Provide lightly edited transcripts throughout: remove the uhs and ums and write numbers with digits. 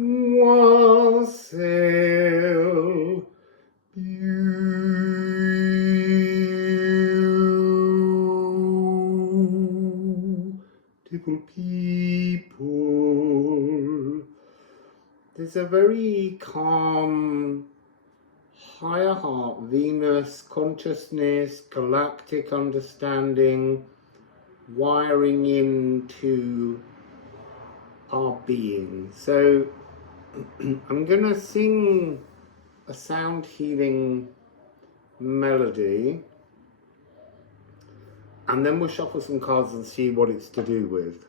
Wassail, beautiful people. There's a very calm, higher heart, Venus, consciousness, galactic understanding, wiring into our being. So I'm going to sing a sound healing melody, and then we'll shuffle some cards and see what it's to do with.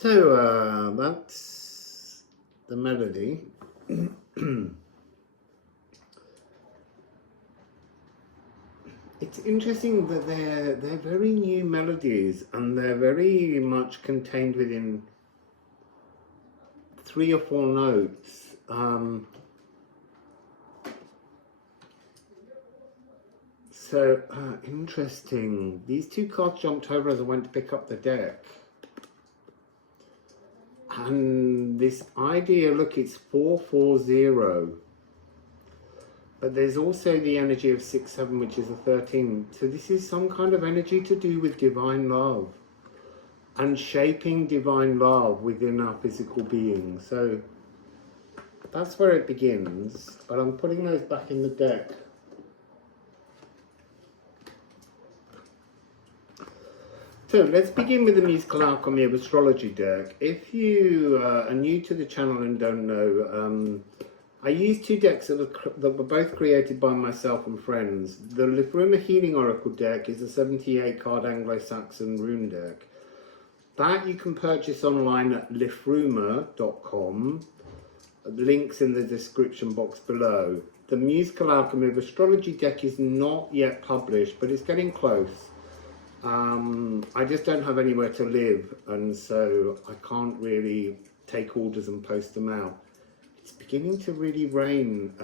So that's the melody. It's interesting that they're very new melodies, and they're very much contained within 3 or 4 notes. So interesting. These 2 cards jumped over as I went to pick up the deck. And this idea, look, it's 440. But there's also the energy of 6-7, which is a 13. So this is some kind of energy to do with divine love and shaping divine love within our physical being. So that's where it begins. But I'm putting those back in the deck. So let's begin with the musical Alchemy of Astrology deck. If you are new to the channel and don't know, I use 2 decks that were both created by myself and friends. The Liffruma Healing Oracle Deck is a 78 card Anglo-Saxon rune deck. That you can purchase online at liffruma.com. Links in the description box below. The musical Alchemy of Astrology deck is not yet published, but it's getting close. I just don't have anywhere to live, and so I can't really take orders and post them out. It's beginning to really rain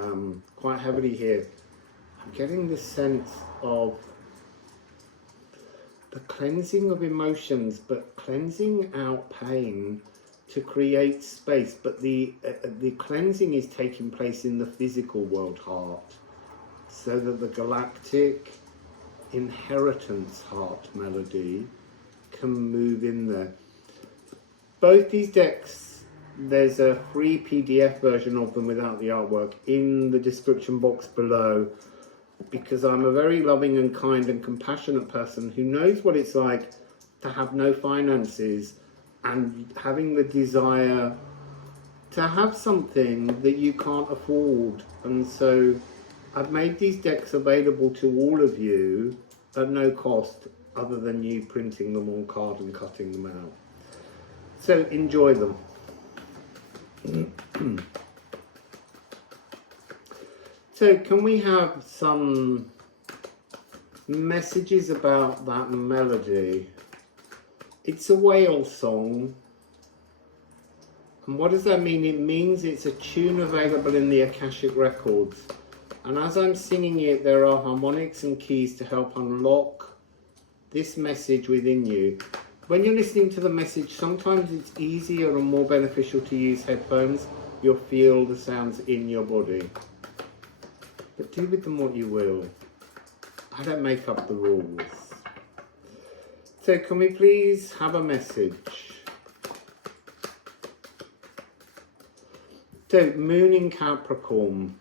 quite heavily here. I'm getting the sense of the cleansing of emotions, but cleansing out pain to create space. But the cleansing is taking place in the physical world heart, so that the galactic inheritance heart melody can move in there. Both these decks, there's a free PDF version of them without the artwork in the description box below, because I'm a very loving and kind and compassionate person who knows what it's like to have no finances and having the desire to have something that you can't afford. And so I've made these decks available to all of you at no cost other than you printing them on card and cutting them out. So enjoy them. So can we have some messages about that melody? It's a whale song. And what does that mean? It means it's a tune available in the Akashic Records. And as I'm singing it, there are harmonics and keys to help unlock this message within you. When you're listening to the message, sometimes it's easier and more beneficial to use headphones. You'll feel the sounds in your body. But do with them what you will. I don't make up the rules. So can we please have a message? So, Moon in Capricorn.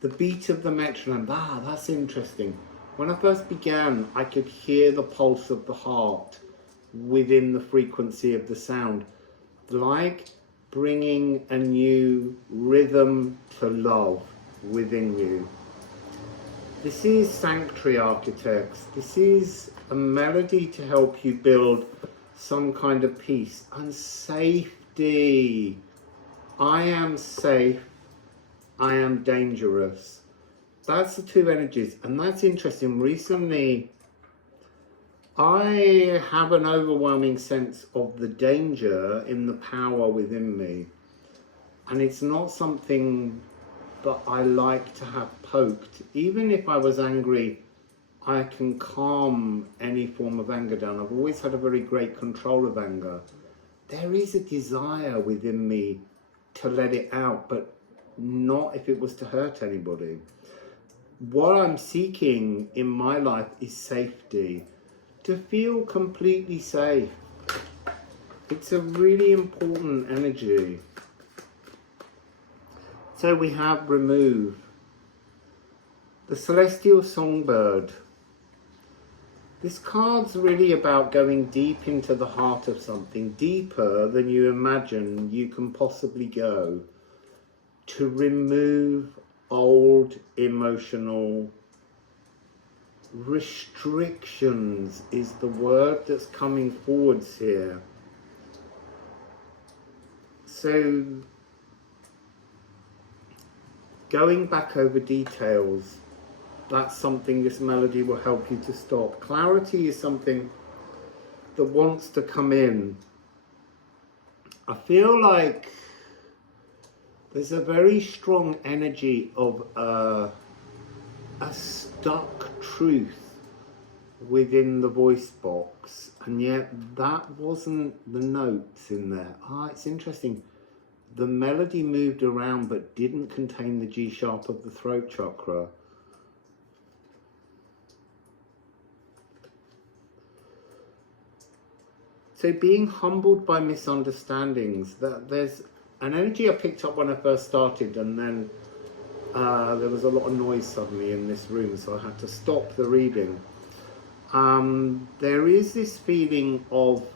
The beat of the metronome. That's interesting. When I first began, I could hear the pulse of the heart within the frequency of the sound, like bringing a new rhythm to love within you. This is Sanctuary Architects. This is a melody to help you build some kind of peace and safety. I am safe. I am dangerous. That's the 2 energies, and that's interesting. Recently, I have an overwhelming sense of the danger in the power within me, and it's not something that I like to have poked. Even if I was angry, I can calm any form of anger down. I've always had a very great control of anger. There is a desire within me to let it out, but not if it was to hurt anybody. What I'm seeking in my life is safety, to feel completely safe. It's a really important energy. So we have remove. The Celestial Songbird. This card's really about going deep into the heart of something, deeper than you imagine you can possibly go, to remove old emotional restrictions is the word that's coming forwards here. So going back over details, that's something this melody will help you to stop. Clarity is something that wants to come in. I feel like there's a very strong energy of a stuck truth within the voice box, and yet that wasn't the notes in there. It's interesting. The melody moved around but didn't contain the G sharp of the throat chakra. So being humbled by misunderstandings, that there's an energy I picked up when I first started, and then there was a lot of noise suddenly in this room, so I had to stop the reading. There is this feeling of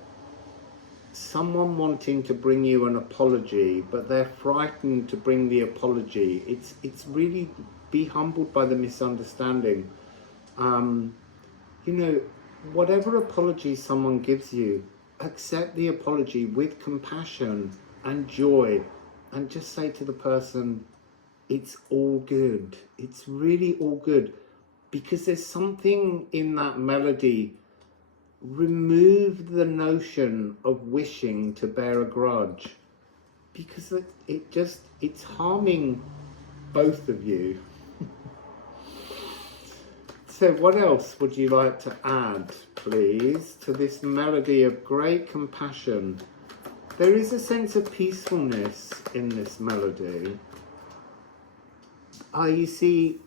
someone wanting to bring you an apology, but they're frightened to bring the apology. It's really, be humbled by the misunderstanding. You know, whatever apology someone gives you, accept the apology with compassion and joy, and just say to the person, it's all good. It's really all good. Because there's something in that melody. Remove the notion of wishing to bear a grudge, because it's harming both of you. So what else would you like to add, please, to this melody of great compassion? There is a sense of peacefulness in this melody. You see,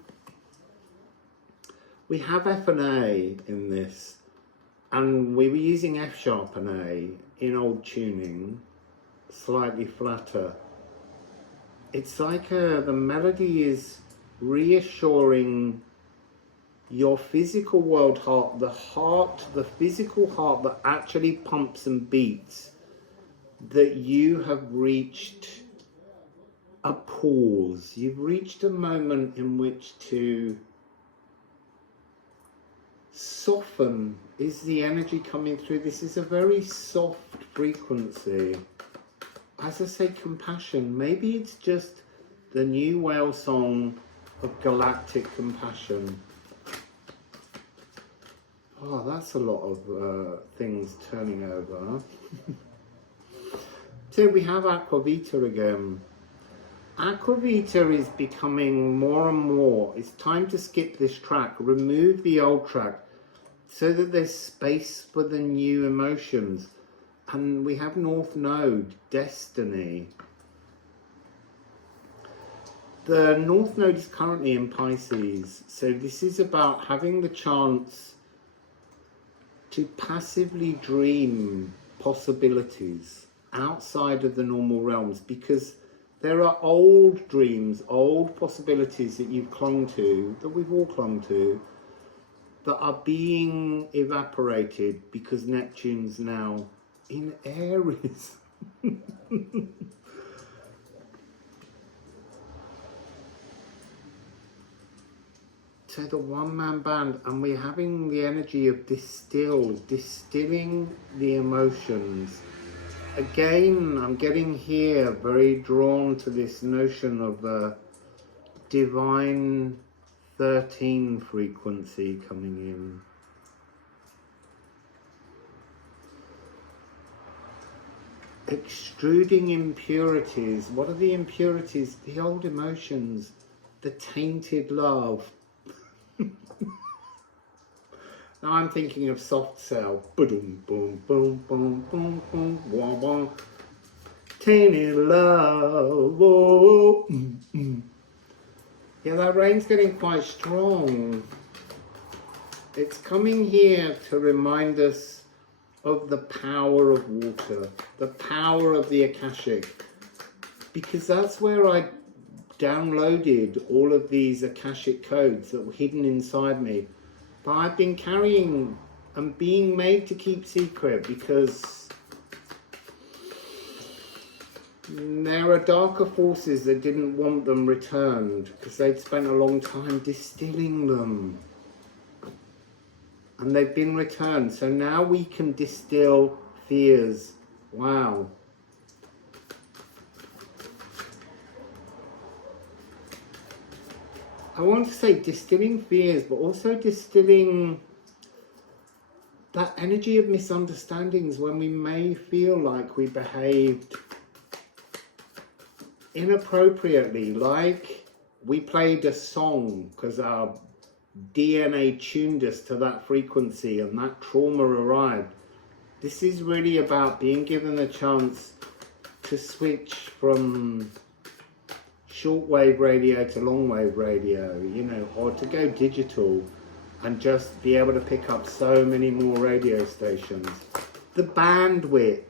we have F and A in this, and we were using F sharp and A in old tuning, slightly flatter. It's like the melody is reassuring your physical world heart, the physical heart that actually pumps and beats, that you have reached a pause. You've reached a moment in which to soften. Is the energy coming through? This is a very soft frequency. As I say, compassion. Maybe it's just the new whale song of galactic compassion. Oh, that's a lot of things turning over. So we have Aquavita again. Aquavita is becoming more and more. It's time to skip this track, remove the old track, so that there's space for the new emotions. And we have North Node, Destiny. The North Node is currently in Pisces, so this is about having the chance to passively dream possibilities outside of the normal realms, because there are old dreams, old possibilities that you've clung to, that we've all clung to, that are being evaporated because Neptune's now in Aries. So the one-man band, and we're having the energy of distilling the emotions. Again, I'm getting here very drawn to this notion of a divine 13 frequency coming in. Extruding impurities. What are the impurities? The old emotions, the tainted love. Now I'm thinking of soft cell. Boom, boom, boom, boom, boom, boom, wah, wah. Tainted love. Oh. Yeah, that rain's getting quite strong. It's coming here to remind us of the power of water, the power of the Akashic, because that's where I downloaded all of these Akashic codes that were hidden inside me. But I've been carrying and being made to keep secret because there are darker forces that didn't want them returned because they'd spent a long time distilling them. And they've been returned. So now we can distill fears. Wow. I want to say distilling fears, but also distilling that energy of misunderstandings when we may feel like we behaved inappropriately, like we played a song because our DNA tuned us to that frequency and that trauma arrived. This is really about being given a chance to switch from shortwave radio to longwave radio, you know, or to go digital and just be able to pick up so many more radio stations. The bandwidth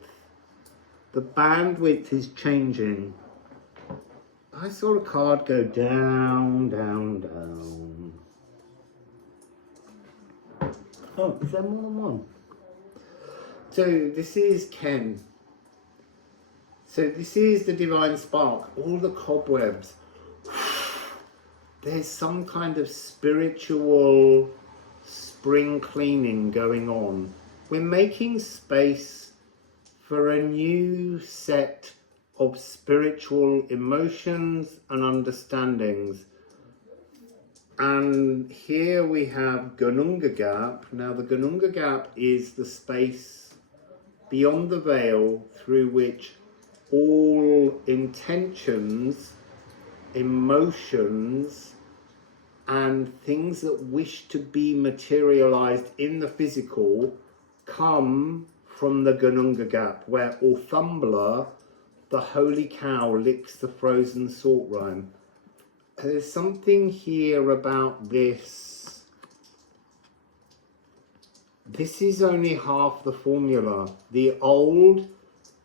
is changing. I saw a card go down, down, down. Oh, is there more than one? So this is Ken. So this is the divine spark, all the cobwebs. There's some kind of spiritual spring cleaning going on. We're making space for a new set of spiritual emotions and understandings. And here we have Gununga Gap. Now the Gununga Gap is the space beyond the veil through which all intentions, emotions, and things that wish to be materialized in the physical come from the Gununga Gap, where Orthumbla, the holy cow, licks the frozen salt rime. There's something here about this. This is only half the formula. The old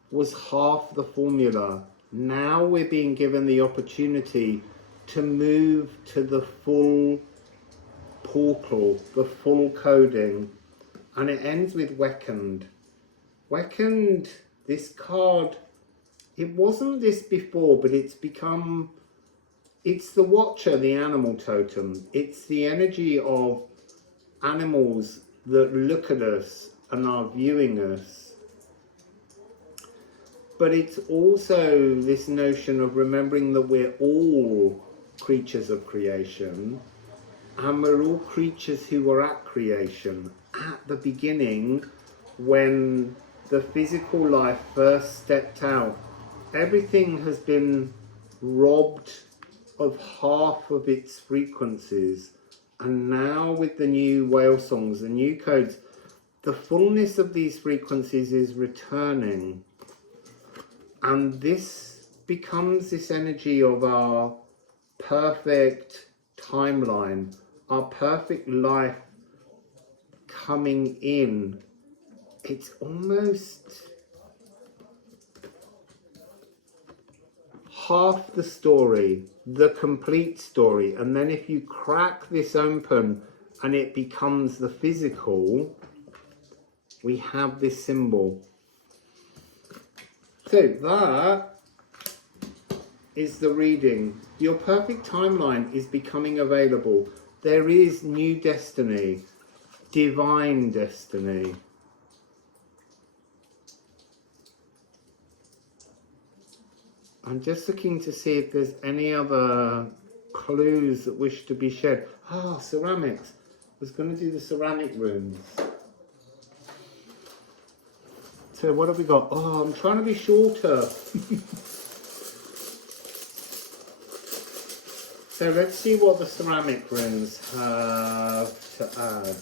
was half the formula. Now we're being given the opportunity to move to the full portal, the full coding. And it ends with Weckend. Weckend, this card, it wasn't this before, but it's become, it's the Watcher, the animal totem. It's the energy of animals that look at us and are viewing us. But it's also this notion of remembering that we're all creatures of creation, and we're all creatures who were at creation, at the beginning, when the physical life first stepped out. Everything has been robbed of half of its frequencies, and now with the new whale songs, the new codes, the fullness of these frequencies is returning. And this becomes this energy of our perfect timeline, our perfect life coming in. It's almost half the story, the complete story. And then if you crack this open and it becomes the physical, we have this symbol. So that is the reading. Your perfect timeline is becoming available. There is new destiny, divine destiny. I'm just looking to see if there's any other clues that wish to be shared. Ah, ceramics. I was going to do the ceramic runes. So what have we got? Oh, I'm trying to be shorter. So let's see what the ceramic runes have to add.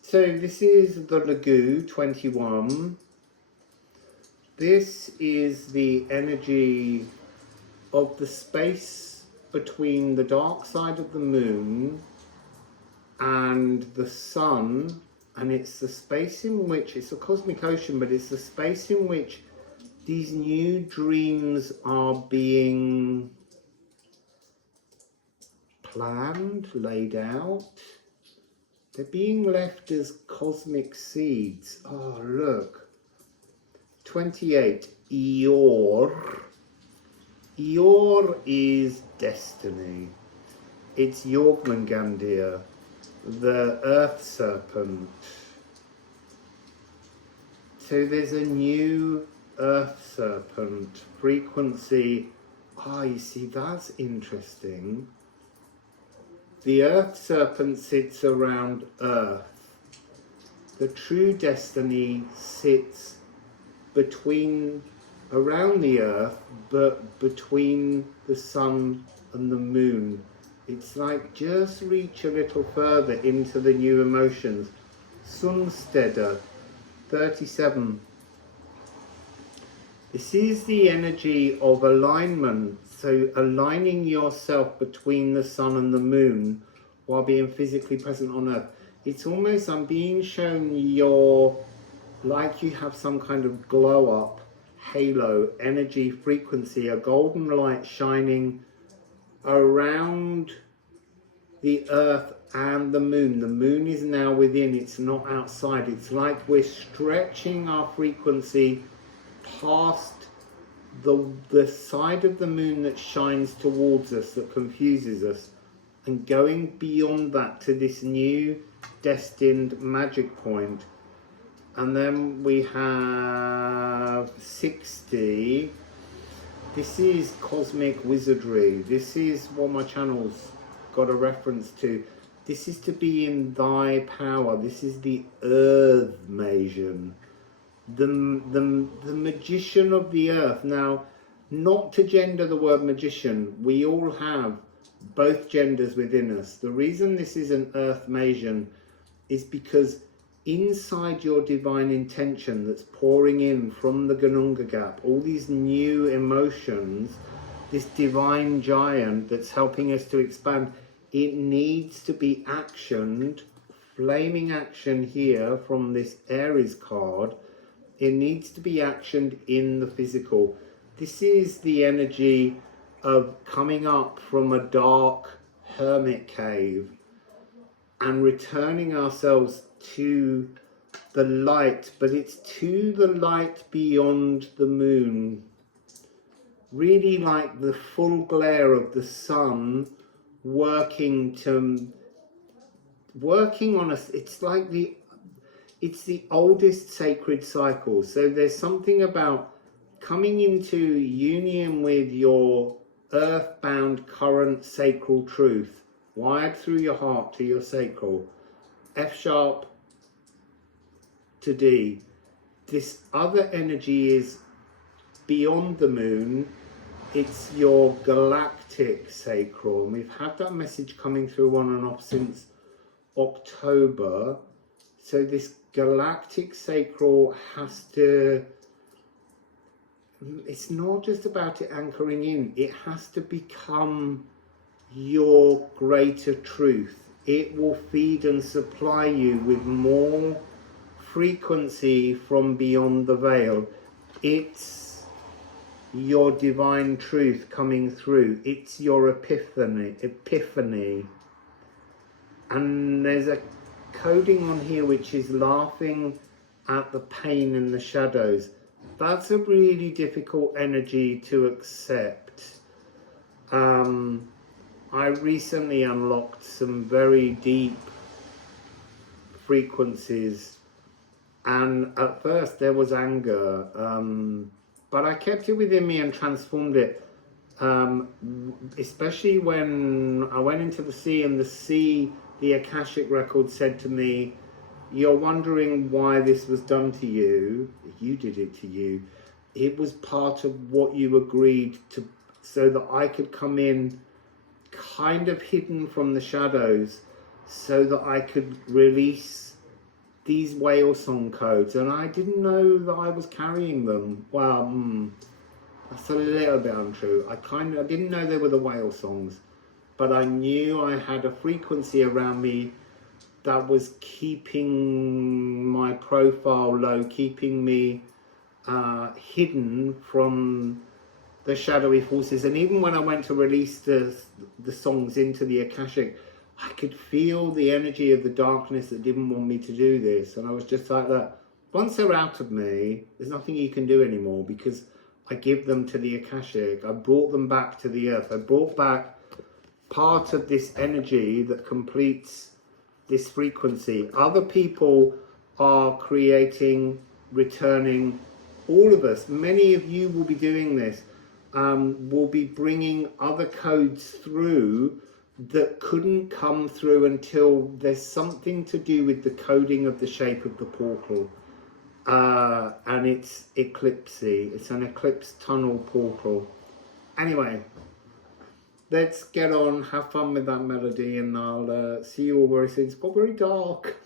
So this is the Lagu 21. This is the energy of the space between the dark side of the moon and the sun. And it's the space in which, it's a cosmic ocean, but it's the space in which these new dreams are being planned, laid out. They're being left as cosmic seeds. Oh, look. 28, Eor. Eor is destiny. It's Jormungandr, the earth serpent. So there's a new earth serpent frequency. you see, that's interesting. The earth serpent sits around earth. The true destiny sits around the earth, but between the sun and the moon. It's like just reach a little further into the new emotions. Sunsteder, 37. This is the energy of alignment. So aligning yourself between the sun and the moon while being physically present on earth. It's almost, I'm being shown like you have some kind of glow up, halo, energy, frequency, a golden light shining around the earth and the moon. The moon is now within, it's not outside. It's like we're stretching our frequency past the side of the moon that shines towards us, that confuses us, and going beyond that to this new destined magic point. And then we have 60. This is cosmic wizardry. This is what my channel's got a reference to. This is to be in thy power. This is the earth Magian, the magician of the earth. Now, not to gender the word magician, we all have both genders within us. The reason this is an earth Magian is because inside your divine intention that's pouring in from the Gununga gap, all these new emotions, this divine giant that's helping us to expand, it needs to be actioned, flaming action here from this Aries card. It needs to be actioned in the physical. This is the energy of coming up from a dark hermit cave and returning ourselves to the light, but it's to the light beyond the moon. Really like the full glare of the sun working on us. It's like it's the oldest sacred cycle. So there's something about coming into union with your earthbound current sacral truth, wired through your heart to your sacral, F sharp to D. This other energy is beyond the moon. It's your galactic sacral. And we've had that message coming through on and off since October. So this galactic sacral has to, it's not just about it anchoring in, it has to become your greater truth. It will feed and supply you with more frequency from beyond the veil. It's your divine truth coming through. It's your epiphany. And there's a coding on here which is laughing at the pain in the shadows. That's a really difficult energy to accept. I recently unlocked some very deep frequencies, and at first there was anger, but I kept it within me and transformed it, especially when I went into the sea, and the Akashic record said to me, you're wondering why this was done to you. You did it to you. It was part of what you agreed to, so that I could come in kind of hidden from the shadows, so that I could release these whale song codes. And I didn't know that I was carrying them. Well, that's a little bit untrue. I didn't know they were the whale songs, but I knew I had a frequency around me that was keeping my profile low, keeping me hidden from the shadowy forces. And even when I went to release the songs into the Akashic, I could feel the energy of the darkness that didn't want me to do this. And I was just like that. Once they're out of me, there's nothing you can do anymore, because I give them to the Akashic. I brought them back to the earth. I brought back part of this energy that completes this frequency. Other people are creating, returning, all of us. Many of you will be doing this. will be bringing other codes through that couldn't come through until there's something to do with the coding of the shape of the portal. And it's eclipsy. It's an eclipse tunnel portal. Anyway, let's get on, have fun with that melody, and I'll see you all very soon. It's got very dark.